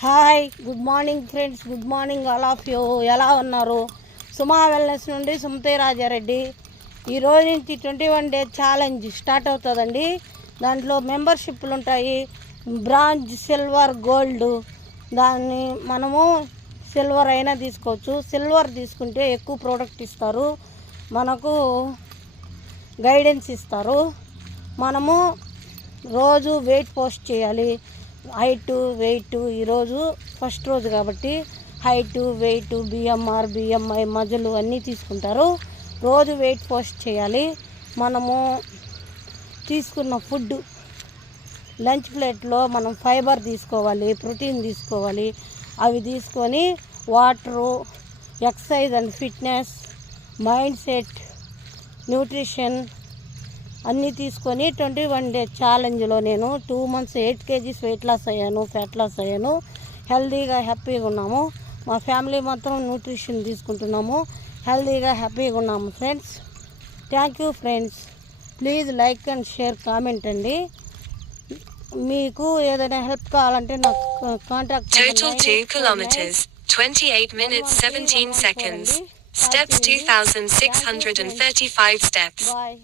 Hi, good morning friends. Good morning all of you. ఎలా ఉన్నారు? సుమా wellness నుండి సుమతి రాజారెడ్డి. ఈరోజు నుంచి 21 డేస్ ఛాలెంజ్ స్టార్ట్ అవుతుందండి. దాంట్లో మెంబర్షిప్లు ఉంటాయి, బ్రాంజ్, సిల్వర్, గోల్డ్. దాన్ని మనము సిల్వర్ అయినా తీసుకోవచ్చు. సిల్వర్ తీసుకుంటే ఎక్కువ ప్రోడక్ట్ ఇస్తారు, మనకు గైడెన్స్ ఇస్తారు. మనము రోజు వెయిట్ పోస్ట్ చేయాలి. Height, weight. ఈరోజు ఫస్ట్ రోజు కాబట్టి హైట్, వెయిట్, బిఎంఆర్, బిఎంఐ, మజలు అన్నీ తీసుకుంటారు. రోజు వెయిట్ పోస్ట్ చేయాలి. మనము తీసుకున్న ఫుడ్ లంచ్ ప్లేట్లో మనం ఫైబర్ తీసుకోవాలి, ప్రోటీన్ తీసుకోవాలి. అవి తీసుకొని water, exercise and fitness, mind set, nutrition అన్నీ తీసుకొని 21 డేస్ ఛాలెంజ్లో నేను 2 months 8 kgs వెయిట్ లాస్ అయ్యాను, ఫ్యాట్ లాస్ అయ్యాను. హెల్తీగా, హ్యాపీగా ఉన్నాము. మా ఫ్యామిలీ మొత్తం న్యూట్రిషన్ తీసుకుంటున్నాము, హెల్తీగా, హ్యాపీగా ఉన్నాము friends. Thank you friends. Please like and share, comment అండి. మీకు ఏదైనా హెల్ప్ కావాలంటే నాకు contact Total 2 kilometers, 28 minutes 17 seconds. Steps 2,635 steps. Bye.